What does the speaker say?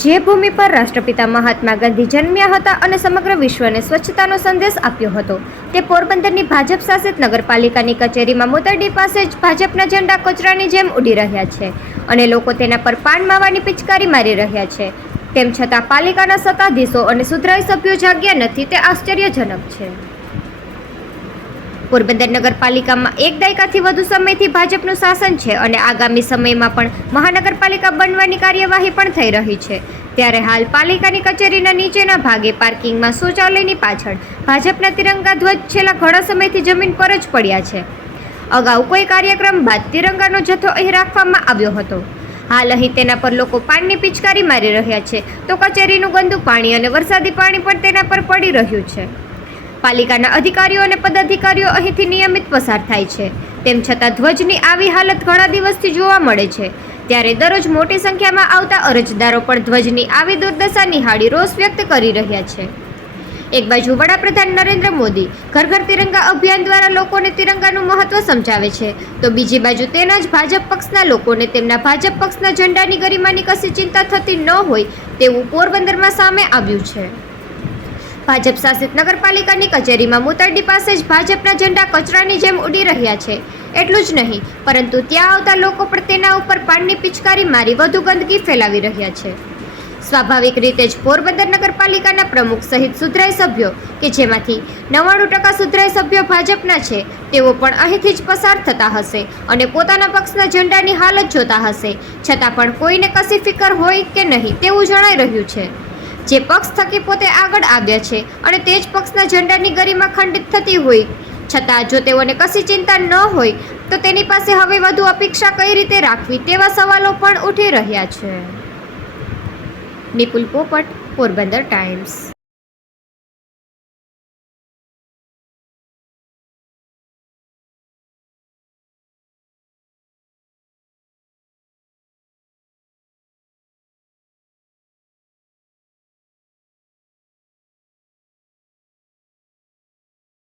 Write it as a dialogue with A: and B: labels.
A: જે ભૂમિ પર રાષ્ટ્રપિતા મહાત્મા ગાંધી જન્મ્યા હતા અને સમગ્ર વિશ્વને સ્વચ્છતાનો સંદેશ આપ્યો હતો. તે પોરબંદરની ભાજપ શાસિત નગરપાલિકાની કચેરીમાં મોતરડી પાસે જ ભાજપના ઝંડા કચરાની જેમ ઉડી રહ્યા છે અને લોકો તેના પર પાન માવાની પિચકારી મારી રહ્યા છે. તેમ છતાં પાલિકાના સત્તાધીશો અને સુધરાઈ સભ્યો જાગ્યા નથી તે આશ્ચર્યજનક છે. પોરબંદર નગરપાલિકામાં એક દાયકાથી વધુ સમયથી ભાજપનું શાસન છે અને આગામી સમયમાં પણ મહાનગરપાલિકા બનવાની કાર્યવાહી પણ થઈ રહી છે. ત્યારે હાલ પાલિકાની કચેરીના નીચેના ભાગે પાર્કિંગમાં શૌચાલયની પાછળ ભાજપના તિરંગા ધ્વજ છેલ્લા ઘણા સમયથી જમીન પર જ પડ્યા છે. અગાઉ કોઈ કાર્યક્રમ બાદ તિરંગાનો જથ્થો અહીં રાખવામાં આવ્યો હતો. હાલ અહીં તેના પર લોકો પાણીની પિચકારી મારી રહ્યા છે. તો કચેરીનું ગંદુ પાણી અને વરસાદી પાણી પણ તેના પર પડી રહ્યું છે. પાલિકાના અધિકારીઓ અને પદાધિકારીઓ અહીંથી નિયમિત પસાર થાય છે. તેમ છતાં ધ્વજની આવી હાલત ઘણા દિવસથી જોવા મળે છે. ત્યારે દરરોજ મોટી સંખ્યામાં આવતા અરજદારો પણ ધ્વજની આવી દુર્દશા નિહાળી રોષ વ્યક્ત કરી રહ્યા છે. એક બાજુ વડાપ્રધાન નરેન્દ્ર મોદી ઘર ઘર તિરંગા અભિયાન દ્વારા લોકોને તિરંગાનું મહત્વ સમજાવે છે. તો બીજી બાજુ તેના જ ભાજપ પક્ષના લોકોને તેમના ભાજપ પક્ષના ઝંડાની ગરિમાની કશી ચિંતા થતી ન હોય તેવું પોરબંદરમાં સામે આવ્યું છે. ભાજપ શાસિત નગરપાલિકાની કચેરીમાં મુતરડી પાસે જ ભાજપના ઝંડા કચરાની જેમ ઉડી રહ્યા છે. એટલું જ નહીં, પરંતુ ત્યાં આવતા લોકો પણ તેના ઉપર પાનની પિચકારી મારી વધુ ગંદકી ફેલાવી રહ્યા છે. સ્વાભાવિક રીતે જ પોરબંદર નગરપાલિકાના પ્રમુખ સહિત સુધરાઈ સભ્યો, કે જેમાંથી નવ્વાણું ટકા સુધરાઈ સભ્યો ભાજપના છે, તેઓ પણ અહીંથી જ પસાર થતા હશે અને પોતાના પક્ષના ઝંડાની હાલત જોતા હશે. છતાં પણ કોઈને કશી ફિકર હોય કે નહીં તેવું જણાઈ રહ્યું છે. જે પક્ષ થકી પોતે આગળ આવ્યા છે અને તે જ પક્ષના ઝંડાની ગરિમા ખંડિત થતી હોય. છતાં જો તેઓને કશી ચિંતા ન હોય, તો તેની પાસે હવે વધુ અપેક્ષા કઈ રીતે રાખવી તેવા સવાલો પણ ઉઠી રહ્યા છે. નિપુલ પોપટ, પોરબંદર ટાઈમ્સ.